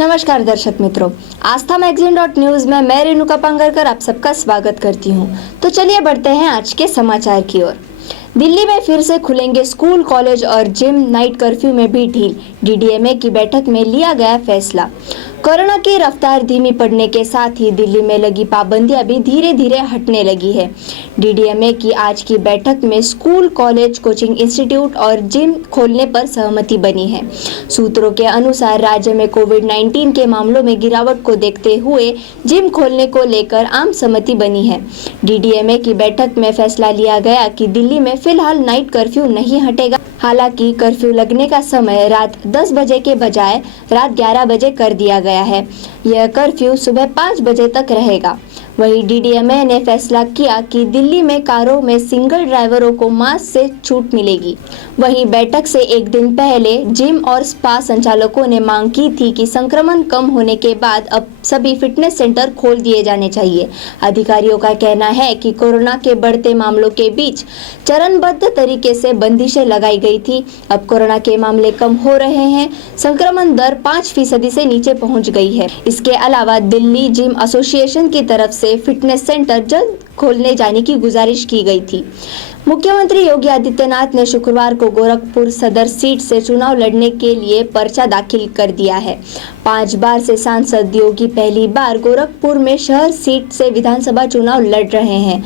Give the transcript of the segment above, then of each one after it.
नमस्कार दर्शक मित्रों, आस्था मैगजीन.न्यूज में मैं रेणुका पांगरकर आप सबका स्वागत करती हूं। तो चलिए बढ़ते हैं आज के समाचार की ओर। दिल्ली में फिर से खुलेंगे स्कूल, कॉलेज और जिम। नाइट कर्फ्यू में भी ढील। डीडीएमए की बैठक में लिया गया फैसला। कोरोना की रफ्तार धीमी पड़ने के साथ ही दिल्ली में लगी पाबंदियां भी धीरे धीरे हटने लगी है। डीडीएमए की आज की बैठक में स्कूल, कॉलेज, कोचिंग इंस्टीट्यूट और जिम खोलने पर सहमति बनी है। सूत्रों के अनुसार राज्य में कोविड-19 के मामलों में गिरावट को देखते हुए जिम खोलने को लेकर आम सहमति बनी है। डीडीएमए की बैठक में फैसला लिया गया कि दिल्ली में फिलहाल नाइट कर्फ्यू नहीं हटेगा। हालांकि कर्फ्यू लगने का समय रात 10 बजे के बजाय रात 11 बजे कर दिया गया है। यह कर्फ्यू सुबह 5 बजे तक रहेगा। वहीं डीडीएमए ने फैसला किया कि दिल्ली में कारों में सिंगल ड्राइवरों को मास्क से छूट मिलेगी। वहीं बैठक से एक दिन पहले जिम और स्पा संचालकों ने मांग की थी कि संक्रमण कम होने के बाद अब सभी फिटनेस सेंटर खोल दिए जाने चाहिए। अधिकारियों का कहना है कि कोरोना के बढ़ते मामलों के बीच चरणबद्ध तरीके से बंदिशें लगाई गई थी। अब कोरोना के मामले कम हो रहे हैं। संक्रमण दर 5% से नीचे पहुंच गई है। इसके अलावा दिल्ली जिम एसोसिएशन की तरफ से फिटनेस सेंटर जल्द खोलने जाने की गुजारिश की गई थी। मुख्यमंत्री योगी आदित्यनाथ ने शुक्रवार को गोरखपुर सदर सीट से चुनाव लड़ने के लिए पर्चा दाखिल कर दिया है। 5 बार से सांसद योगी पहली बार गोरखपुर में शहर सीट से विधानसभा चुनाव लड़ रहे हैं।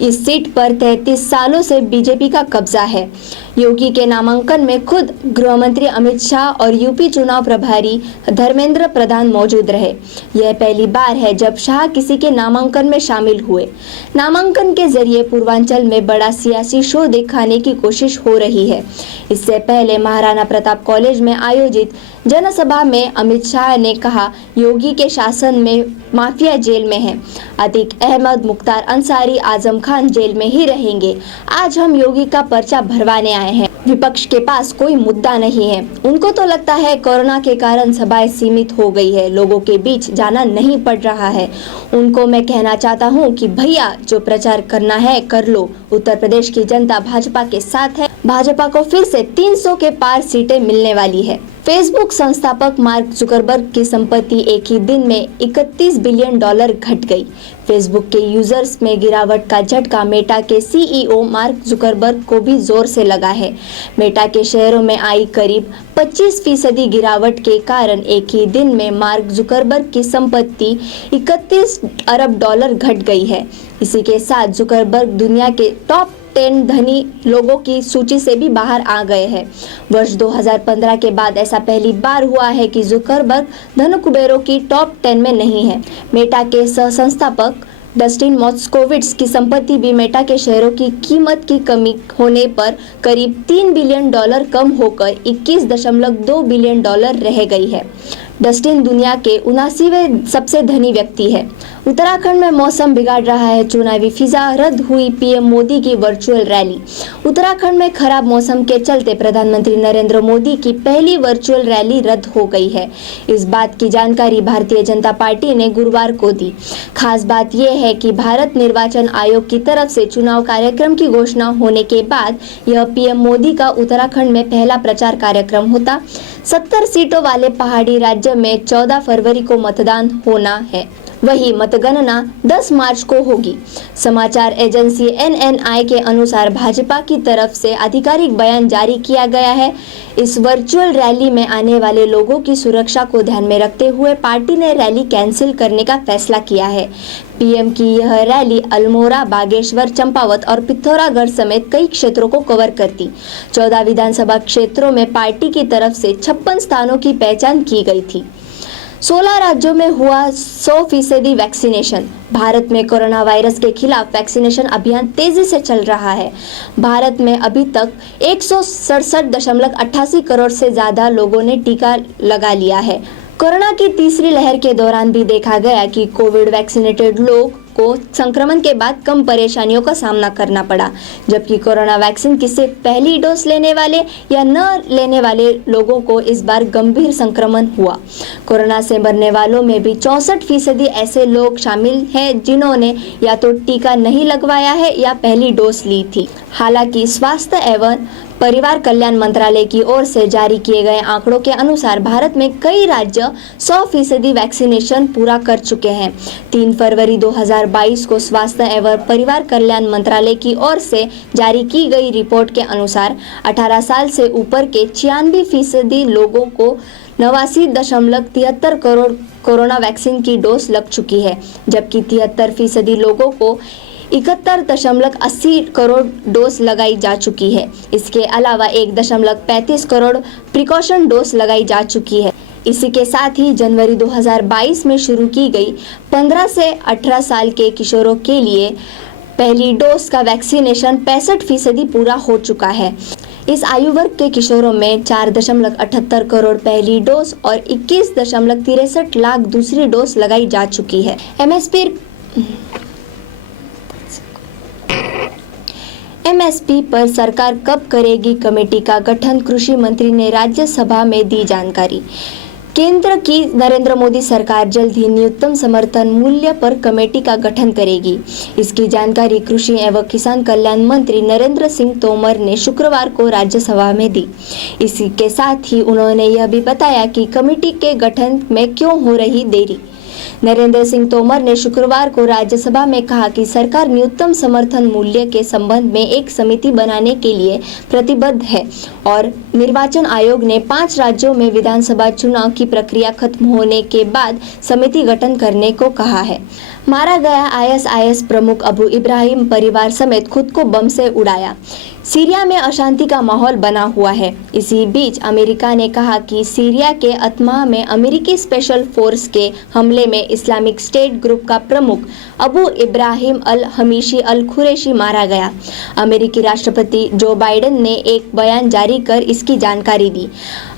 इस सीट पर 33 सालों से बीजेपी का कब्जा है। योगी के नामांकन में खुद गृह मंत्री अमित शाह और यूपी चुनाव प्रभारी धर्मेंद्र प्रधान मौजूद रहे। यह पहली बार है जब शाह किसी के नामांकन में शामिल हुए। नामांकन के जरिए पूर्वांचल में बड़ा सियासी शो दिखाने की कोशिश हो रही है। इससे पहले महाराणा प्रताप कॉलेज में आयोजित जनसभा में अमित शाह ने कहा, योगी के शासन में माफिया जेल में है। अतीक अहमद, मुख्तार अंसारी, आजम खान जेल में ही रहेंगे। आज हम योगी का पर्चा भरवाने आए हैं। विपक्ष के पास कोई मुद्दा नहीं है। उनको तो लगता है कोरोना के कारण सभाएं सीमित हो गई है, लोगों के बीच जाना नहीं पड़ रहा है। उनको मैं कहना चाहता हूं कि भैया, जो प्रचार करना है कर लो। उत्तर प्रदेश की जनता भाजपा के साथ है। भाजपा को फिर से 300 के पार सीटें मिलने वाली है। फेसबुक संस्थापक मार्क जुकरबर्ग की संपत्ति एक ही दिन में $31 बिलियन घट गई। फेसबुक के यूजर्स में गिरावट का झटका मेटा के सीईओ मार्क जुकरबर्ग को भी जोर से लगा है। मेटा के शेयरों में आई करीब 25% गिरावट के कारण एक ही दिन में मार्क जुकरबर्ग की संपत्ति $31 अरब घट गई है। इसी के साथ जुकरबर्ग दुनिया के टॉप 10 धनी लोगों की सूची से भी बाहर आ गए हैं। वर्ष 2015 के बाद ऐसा पहली बार हुआ है कि जुकरबर्ग धन कुबेरों की टॉप 10 में नहीं है। मेटा के सह संस्थापक डस्टिन मॉस्कोविट्ज की संपत्ति भी मेटा के शेयरों की कीमत की कमी होने पर करीब $3 बिलियन कम होकर $21.2 बिलियन रह गई है। डस्टिन दुनिया के 79वें सबसे धनी व्यक्ति है। उत्तराखंड में मौसम बिगाड़ रहा है चुनावी फिजा। रद्द हुई पीएम मोदी की वर्चुअल रैली। उत्तराखंड में खराब मौसम के चलते प्रधानमंत्री नरेंद्र मोदी की पहली वर्चुअल रैली रद्द हो गई है। इस बात की जानकारी भारतीय जनता पार्टी ने गुरुवार को दी। खास बात यह है कि भारत निर्वाचन आयोग की तरफ से चुनाव कार्यक्रम की घोषणा होने के बाद यह पीएम मोदी का उत्तराखंड में पहला प्रचार कार्यक्रम होता। 70 सीटों वाले पहाड़ी राज्य में 14 फरवरी को मतदान होना है। वही मतगणना 10 मार्च को होगी। समाचार एजेंसी एनएनआई के अनुसार भाजपा की तरफ से आधिकारिक बयान जारी किया गया है। इस वर्चुअल रैली में आने वाले लोगों की सुरक्षा को ध्यान में रखते हुए पार्टी ने रैली कैंसिल करने का फैसला किया है। पीएम की यह रैली अल्मोड़ा, बागेश्वर, चंपावत और पिथौरागढ़ समेत कई क्षेत्रों को कवर करती। 14 विधानसभा क्षेत्रों में पार्टी की तरफ से 56 स्थानों की पहचान की गई थी। 16 राज्यों में हुआ 100% वैक्सीनेशन। भारत में कोरोना वायरस के खिलाफ वैक्सीनेशन अभियान तेजी से चल रहा है। भारत में अभी तक 167.88 करोड़ से ज्यादा लोगों ने टीका लगा लिया है। कोरोना की तीसरी लहर के दौरान भी देखा गया कि कोविड वैक्सीनेटेड लोग को संक्रमण के बाद कम परेशानियों का सामना करना पड़ा, जबकि कोरोना वैक्सीन की सिर्फ पहली डोज लेने वाले या न लेने वाले लोगों को इस बार गंभीर संक्रमण हुआ। कोरोना से मरने वालों में भी 64% ऐसे लोग शामिल हैं जिन्होंने या तो टीका नहीं लगवाया है या पहली डोज ली थी। हालांकि स्वास्थ्य एवं परिवार कल्याण मंत्रालय की ओर से जारी किए गए आंकड़ों के अनुसार भारत में कई राज्य 100% वैक्सीनेशन पूरा कर चुके हैं। 3 फरवरी 2022 को स्वास्थ्य एवं परिवार कल्याण मंत्रालय की ओर से जारी की गई रिपोर्ट के अनुसार 18 साल से ऊपर के 96% लोगों को 89.73 करोड़ कोरोना वैक्सीन की डोज लग चुकी है, जबकि 73% लोगों को 71.80 करोड़ डोज लगाई जा चुकी है। इसके अलावा 1.35 करोड़ प्रिकॉशन डोज लगाई जा चुकी है। इसी के साथ ही जनवरी 2022 में शुरू की गई 15 से 18 साल के किशोरों के लिए पहली डोज का वैक्सीनेशन 65% पूरा हो चुका है। इस आयु वर्ग के किशोरों में 4.78 करोड़ पहली डोज और 21.63 लाख दूसरी डोज लगाई जा चुकी है। एमएसपी पर सरकार कब करेगी कमेटी का गठन, कृषि मंत्री ने राज्यसभा में दी जानकारी। केंद्र की नरेंद्र मोदी सरकार जल्द ही न्यूनतम समर्थन मूल्य पर कमेटी का गठन करेगी। इसकी जानकारी कृषि एवं किसान कल्याण मंत्री नरेंद्र सिंह तोमर ने शुक्रवार को राज्यसभा में दी। इसी के साथ ही उन्होंने यह भी बताया कि कमेटी के गठन में क्यों हो रही देरी। नरेंद्र सिंह तोमर ने शुक्रवार को राज्यसभा में कहा कि सरकार न्यूनतम समर्थन मूल्य के संबंध में एक समिति बनाने के लिए प्रतिबद्ध है और निर्वाचन आयोग ने 5 राज्यों में विधानसभा चुनाव की प्रक्रिया खत्म होने के बाद समिति गठन करने को कहा है। मारा गया आईएसआईएस प्रमुख अबू इब्राहिम परिवार समेत खुद को बम से उड़ाया। सीरिया में अशांति का माहौल बना हुआ है। इसी बीच अमेरिका ने कहा कि सीरिया के अतमाह में अमेरिकी स्पेशल फोर्स के हमले में इस्लामिक स्टेट ग्रुप का प्रमुख अबू इब्राहिम अल हमीशी अल कुरैशी मारा गया। अमेरिकी राष्ट्रपति जो बाइडेन ने एक बयान जारी कर इसकी जानकारी दी।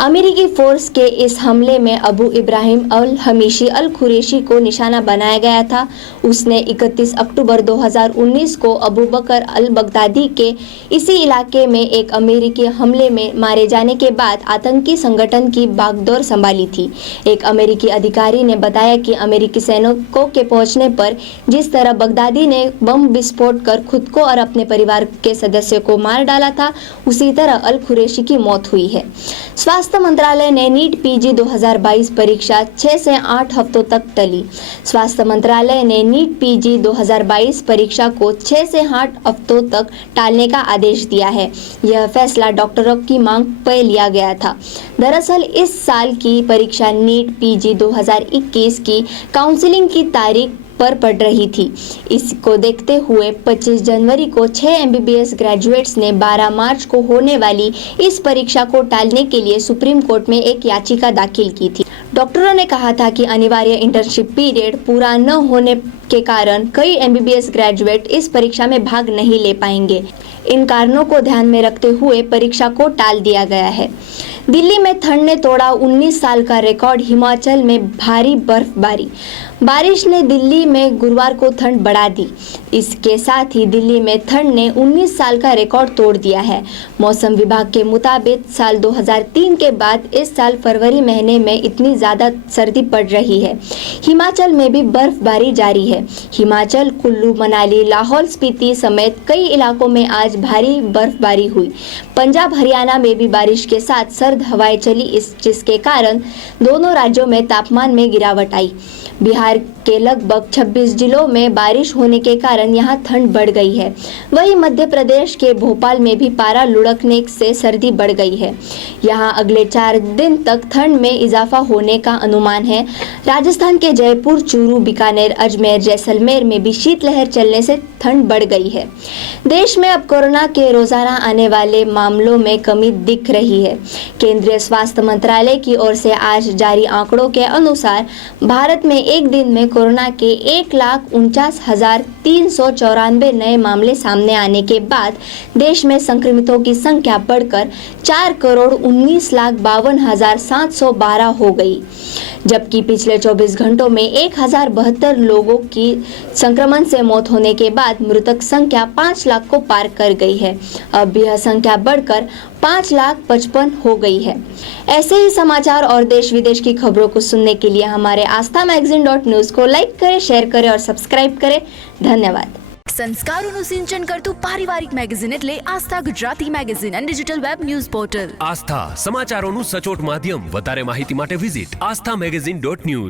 अमेरिकी फोर्स के इस हमले में अबू इब्राहिम अल हमीशी अल कुरैशी को निशाना बनाया गया था। उसने 31 अक्टूबर 2019 को अबू बकर अल बगदादी के इसी इलाके में एक अमेरिकी हमले में मारे जाने के बाद आतंकी संगठन की बागडोर संभाली थी। एक अमेरिकी अधिकारी ने बताया कि अमेरिकी सैनिकों के पहुंचने पर जिस तरह बगदादी ने बम विस्फोट कर खुद को और अपने परिवार के सदस्यों को मार डाला था, उसी तरह अल कुरैशी की मौत हुई है। स्वास्थ्य मंत्रालय ने नीट पीजी 2022 परीक्षा 6 से 8 हफ्तों तक टली। स्वास्थ्य मंत्रालय ने नीट पीजी 2022 परीक्षा को 6 से 8 हफ्तों तक टालने का आदेश दिया है। यह फैसला डॉक्टरों की मांग पर लिया गया था। दरअसल इस साल की परीक्षा नीट पीजी 2021 की काउंसलिंग की तारीख पर पड़ रही थी। इसको देखते हुए 25 जनवरी को 6 एमबीबीएस ग्रेजुएट्स ने 12 मार्च को होने वाली इस परीक्षा को टालने के लिए सुप्रीम कोर्ट में एक याचिका दाखिल की थी। डॉक्टरों ने कहा था कि अनिवार्य इंटर्नशिप पीरियड पूरा न होने के कारण कई एमबीबीएस ग्रेजुएट इस परीक्षा में भाग नहीं ले पाएंगे। इन कारणों को ध्यान में रखते हुए परीक्षा को टाल दिया गया है। दिल्ली में ठंड ने तोड़ा 19 साल का रिकॉर्ड, हिमाचल में भारी बर्फबारी। बारिश ने दिल्ली में गुरुवार को ठंड बढ़ा दी। इसके साथ ही दिल्ली में ठंड ने 19 साल का रिकॉर्ड तोड़ दिया है। मौसम विभाग के मुताबिक साल 2003 के बाद इस साल फरवरी महीने में इतनी ज़्यादा सर्दी पड़ रही है। हिमाचल में भी बर्फबारी जारी है। हिमाचल, कुल्लू, मनाली, लाहौल स्पीति समेत कई इलाकों में आज भारी बर्फबारी हुई। पंजाब, हरियाणा में भी बारिश के साथ सर्द हवाएं चली, जिसके कारण दोनों राज्यों में तापमान में गिरावट आई। बिहार के लगभग 26 जिलों में बारिश होने के कारण यहां ठंड बढ़ गई है। वहीं मध्य प्रदेश के भोपाल में भी पारा लुढ़कने से सर्दी बढ़ गई है। यहां अगले 4 दिन तक ठंड में इजाफा होने का अनुमान है। राजस्थान के जयपुर, चूरू, बीकानेर, अजमेर, जैसलमेर में भी शीतलहर चलने से ठंड बढ़ गई है। देश में अब कोरोना के रोजाना आने वाले मामलों में कमी दिख रही है। केंद्रीय स्वास्थ्य मंत्रालय की ओर से आज जारी आंकड़ों के अनुसार भारत में एक दिन में कोरोना के 1,49,394 नए मामले सामने आने के बाद देश में संक्रमितों की संख्या बढ़कर 4,19,52,712 हो गई, जबकि पिछले 24 घंटों में 1,072 लोगों की संक्रमण से मौत होने के बाद मृतक संख्या 5 लाख को पार कर गई है। अब यह संख्या बढ़कर 5,55,000 हो गई है। ऐसे ही समाचार और देश विदेश की खबरों को सुनने के लिए हमारे आस्था magazine.news को लाइक करें, शेयर करें और सब्सक्राइब करें। धन्यवाद। સંસ્કારોનું સિંચન કરતું પારિવારિક મેગેઝિન એટલે આસ્થા ગુજરાતી મેગેઝિન અને ડિજિટલ વેબ ન્યૂઝ પોર્ટલ. આસ્થા સમાચારોનું સચોટ માધ્યમ. વધારે માહિતી માટે વિઝિટ aasthamagazine.news.